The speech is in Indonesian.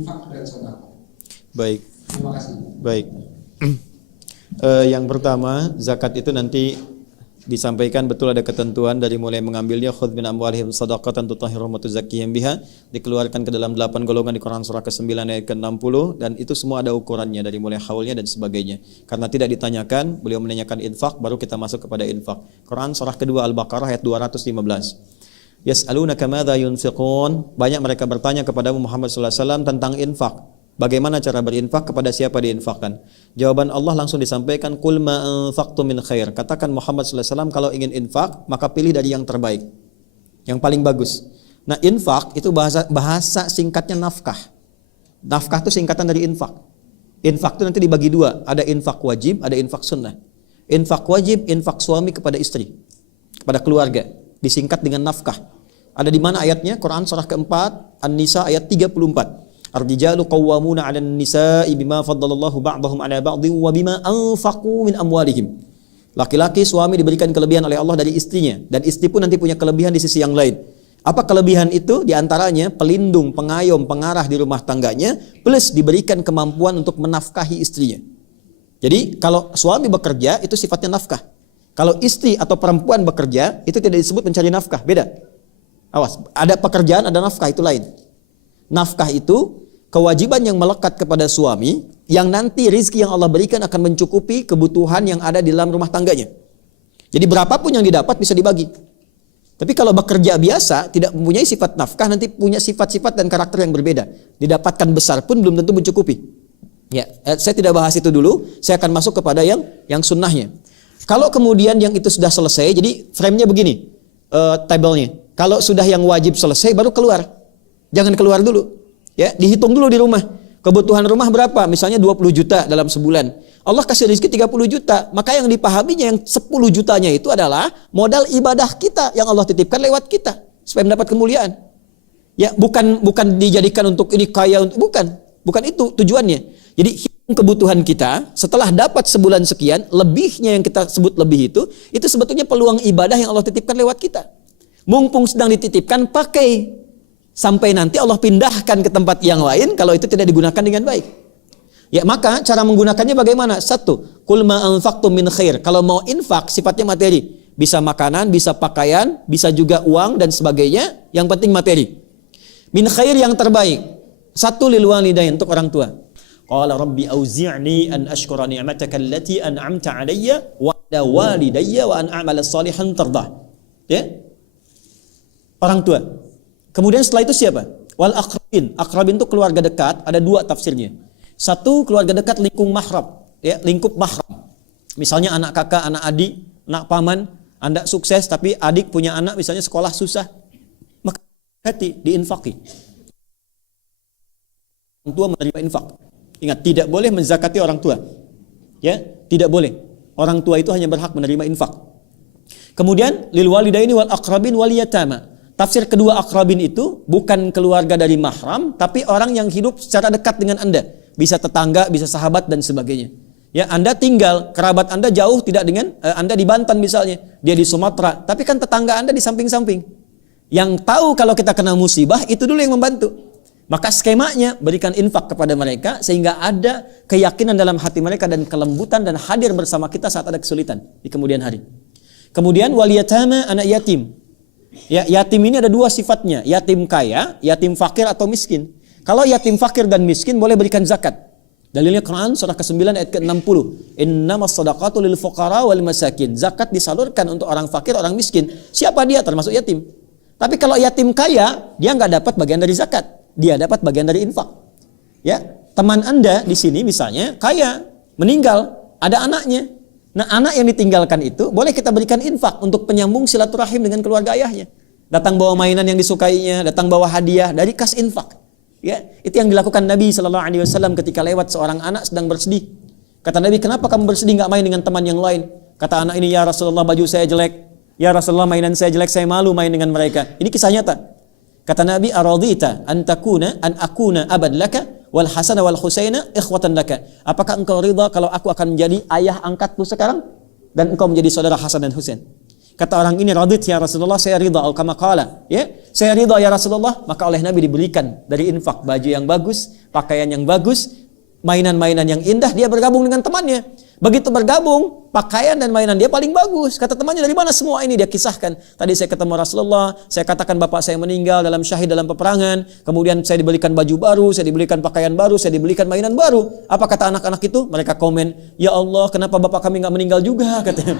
infak dan sedekah? Baik. Terima kasih. Baik. Yang pertama, zakat itu nanti disampaikan betul ada ketentuan dari mulai mengambilnya khudz min amwalihim shadaqatan tutahhiruhum wa tuzakkihim biha, dikeluarkan ke dalam 8 golongan di Quran surah ke-9 ayat ke-60, dan itu semua ada ukurannya dari mulai haulnya dan sebagainya. Karena tidak ditanyakan, beliau menanyakan infak, baru kita masuk kepada infak. Quran surah kedua Al-Baqarah ayat 215. Yas'alunaka madza yunfiqun, banyak mereka bertanya kepada Muhammad sallallahu alaihi wasallam tentang infak. Bagaimana cara berinfak, kepada siapa diinfakkan? Jawaban Allah langsung disampaikan, qul ma anfaqtum min khair. Katakan Muhammad sallallahu alaihi wasallam, kalau ingin infak maka pilih dari yang terbaik, yang paling bagus. Nah, infak itu bahasa singkatnya nafkah. Nafkah itu singkatan dari infak. Infak itu nanti dibagi dua, ada infak wajib, ada infak sunnah. Infak wajib, infak suami kepada istri, kepada keluarga, disingkat dengan nafkah. Ada di mana ayatnya? Quran surah keempat An-Nisa ayat 34. Ar-rijalu qawwamuna 'alan nisa'i bima faddalallahu ba'dahum 'ala ba'dhin wa bima anfaqu min amwalihim. Laki-laki suami diberikan kelebihan oleh Allah dari istrinya, dan istri pun nanti punya kelebihan di sisi yang lain. Apa kelebihan itu? Di antaranya pelindung, pengayom, pengarah di rumah tangganya, plus diberikan kemampuan untuk menafkahi istrinya. Jadi kalau suami bekerja itu sifatnya nafkah. Kalau istri atau perempuan bekerja itu tidak disebut mencari nafkah, beda. Awas, ada pekerjaan, ada nafkah, itu lain. Nafkah itu kewajiban yang melekat kepada suami, yang nanti rizki yang Allah berikan akan mencukupi kebutuhan yang ada di dalam rumah tangganya. Jadi berapapun yang didapat bisa dibagi. Tapi kalau bekerja biasa, tidak mempunyai sifat nafkah, nanti punya sifat-sifat dan karakter yang berbeda. Didapatkan besar pun belum tentu mencukupi. Ya, saya tidak bahas itu dulu, saya akan masuk kepada yang sunnahnya. Kalau kemudian yang itu sudah selesai, jadi frame-nya begini, tabelnya. Kalau sudah yang wajib selesai, baru keluar. Jangan keluar dulu. Ya, dihitung dulu di rumah. Kebutuhan rumah berapa? Misalnya 20 juta dalam sebulan. Allah kasih rezeki 30 juta. Maka yang dipahaminya yang 10 jutanya itu adalah modal ibadah kita yang Allah titipkan lewat kita supaya mendapat kemuliaan. Ya, bukan dijadikan untuk ini kaya, untuk bukan itu tujuannya. Jadi hitung kebutuhan kita, setelah dapat sebulan sekian, lebihnya yang kita sebut lebih itu sebetulnya peluang ibadah yang Allah titipkan lewat kita. Mumpung sedang dititipkan, pakai. Sampai nanti Allah pindahkan ke tempat yang lain kalau itu tidak digunakan dengan baik. Ya, maka cara menggunakannya bagaimana? Satu, qul ma anfaqtum min khair. Kalau mau infak sifatnya materi. Bisa makanan, bisa pakaian, bisa juga uang dan sebagainya. Yang penting materi. Min khair yang terbaik. Satu, lil walidain, untuk orang tua. Qala rabbi auzi'ni an ashkura ni'mataka allati an'amta 'alayya wa 'ala walidayya wa an a'mala shalihan tardah. Ya? Orang tua. Kemudian setelah itu siapa? Wal aqrabin. Aqrabin itu keluarga dekat, ada dua tafsirnya. Satu, keluarga dekat lingkup mahram, ya, lingkup mahram. Misalnya anak kakak, anak adik, anak paman, Anda sukses tapi adik punya anak misalnya sekolah susah. Maka hati diinfaki. Orang tua menerima infak. Ingat, tidak boleh menzakati orang tua. Ya, tidak boleh. Orang tua itu hanya berhak menerima infak. Kemudian lil walidaini wal aqrabin wal yatama. Tafsir kedua akrabin itu bukan keluarga dari mahram, tapi orang yang hidup secara dekat dengan Anda. Bisa tetangga, bisa sahabat dan sebagainya. Ya, Anda tinggal, kerabat Anda jauh tidak dengan Anda di Banten misalnya, dia di Sumatera, tapi kan tetangga Anda di samping-samping. Yang tahu kalau kita kena musibah itu dulu yang membantu. Maka skemanya berikan infak kepada mereka sehingga ada keyakinan dalam hati mereka dan kelembutan dan hadir bersama kita saat ada kesulitan di kemudian hari. Kemudian wal yatama, anak yatim. Ya, yatim ini ada dua sifatnya, yatim kaya, yatim fakir atau miskin. Kalau yatim fakir dan miskin boleh berikan zakat. Dalilnya Quran surah ke-9 ayat ke-60. Innamas shadaqatu lil fuqara wal masakin. Zakat disalurkan untuk orang fakir, orang miskin. Siapa dia? Termasuk yatim. Tapi kalau yatim kaya, dia nggak dapat bagian dari zakat. Dia dapat bagian dari infak. Ya, teman Anda di sini misalnya kaya, meninggal, ada anaknya. Nah, anak yang ditinggalkan itu boleh kita berikan infak untuk penyambung silaturahim dengan keluarga ayahnya. Datang bawa mainan yang disukainya, datang bawa hadiah, dari kas infak. Ya, itu yang dilakukan Nabi sallallahu alaihi wasallam ketika lewat seorang anak sedang bersedih. Kata Nabi, "Kenapa kamu bersedih, enggak main dengan teman yang lain?" Kata anak ini, "Ya Rasulullah, baju saya jelek. Ya Rasulullah, mainan saya jelek, saya malu main dengan mereka." Ini kisah nyata. Kata Nabi, "Aradita an akuna abad laka wal Hasan wal Husaina ikhwatan laka." Apakah engkau ridha kalau aku akan menjadi ayah angkatmu sekarang dan engkau menjadi saudara Hasan dan Husain? Kata orang ini, radit ya Rasulullah, saya ridha, atau kama qala, ya. Saya ridha ya Rasulullah, maka oleh Nabi diberikan dari infak baju yang bagus, pakaian yang bagus, mainan-mainan yang indah, dia bergabung dengan temannya. Begitu bergabung, pakaian dan mainan dia paling bagus. Kata temannya, dari mana semua ini? Dia kisahkan. Tadi saya ketemu Rasulullah, saya katakan bapak saya meninggal dalam syahid dalam peperangan. Kemudian saya dibelikan baju baru, saya dibelikan pakaian baru, saya dibelikan mainan baru. Apa kata anak-anak itu? Mereka komen, ya Allah, kenapa bapak kami nggak meninggal juga? Katanya.